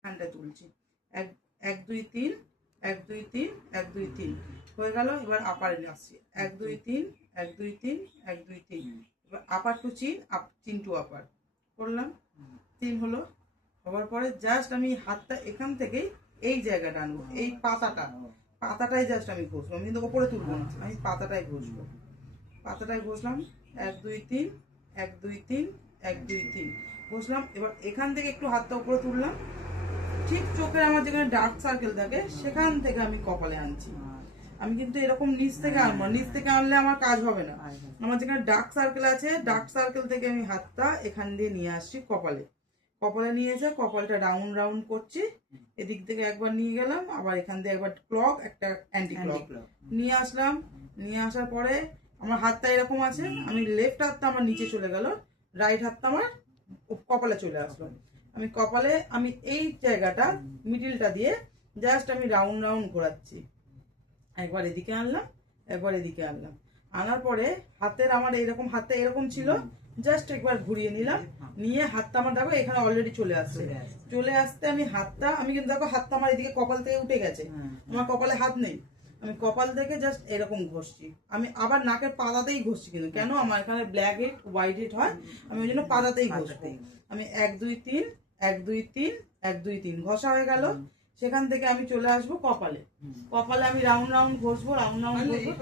এখানটায় তুলছি। এক এক দুই তিন, এক দুই তিন, এক দুই তিন হয়ে গেল। এবার আপারে আসছি, এক দুই তিন, এক দুই তিন, এক দুই তিন। এবার আপার টু চিন, চিন টু আপার করলাম, 3 হলো। হওয়ার পরে জাস্ট আমি হাতটা এখান থেকেই এই জায়গাটা আনবো, এই পাতাটাই জাস্ট আমি ঘষবো, আমি কিন্তু ওপরে তুলবো না, আমি পাতাটাই ঘষবো। পাতাটায় ঘষলাম, 1 2 3, 1 2 3, 1 2 3 ঘষলাম। এবার এখান থেকে একটু হাতটা উপরে তুললাম, ঠিক চোখের আমার যেখানে ডার্ক সার্কেল থাকে সেখান থেকে আমি কপালে আনছি। আমি কিন্তু এরকম নিচ থেকে আনবো, নিচ থেকে আনলে আমার কাজ হবে না। আমার যেখানে ডার্ক সার্কেল আছে, ডার্ক সার্কেল থেকে আমি হাতটা এখান দিয়ে নিয়ে আসছি কপালে। কপালে নিয়ে এসে কপালটা রাউন্ড রাউন্ড করছি, এদিক থেকে একবার নিয়ে গেলাম, আবার এখান থেকে একবার ক্লক, একটা অ্যান্টি ক্লক নিয়ে আসলাম। নিয়ে আসার পরে আমার হাতটা এরকম আছে, আমি লেফট হাতটা আমার নিচে চলে গেল, রাইট হাতটা আমার কপালে চলে আসলো। আমি কপালে আমি এই জায়গাটা মিডিলটা দিয়ে জাস্ট আমি রাউন্ড রাউন্ড ঘোরাচ্ছি। একবার এদিকে আনলাম, একবার এদিকে আনলাম, আনার পরে হাতের আমার এইরকম, হাতে এরকম ছিল, জাস্ট একবার ঘুরিয়ে নিলাম। নিয়ে হাতটা আমার দেখো এখানে অলরেডি চলে আসছে। চলে আসতে আমি হাতটা, আমি কিন্তু দেখো হাতটা আমার এদিকে কপাল থেকে উঠে গেছে, আমার কপালে হাত নেই। আমি কপাল থেকে জাস্ট এরকম ঘষছি। আমি আবার নাকের পাতাতেই ঘষছি, কিন্তু কেন আমার এখানে ব্ল্যাক হেড হোয়াইট হেড হয়, আমি ওই জন্য পাতাতেই ঘষবো। আমি 1 2 3, 1 2 3, 1 2 3 ঘষা হয়ে গেল। সেখান থেকে আমি চলে আসবো কপালে। কপালে আমি রাউন্ড রাউন্ড ঘষবো, রাউন্ড রাউন্ড ঘষবো।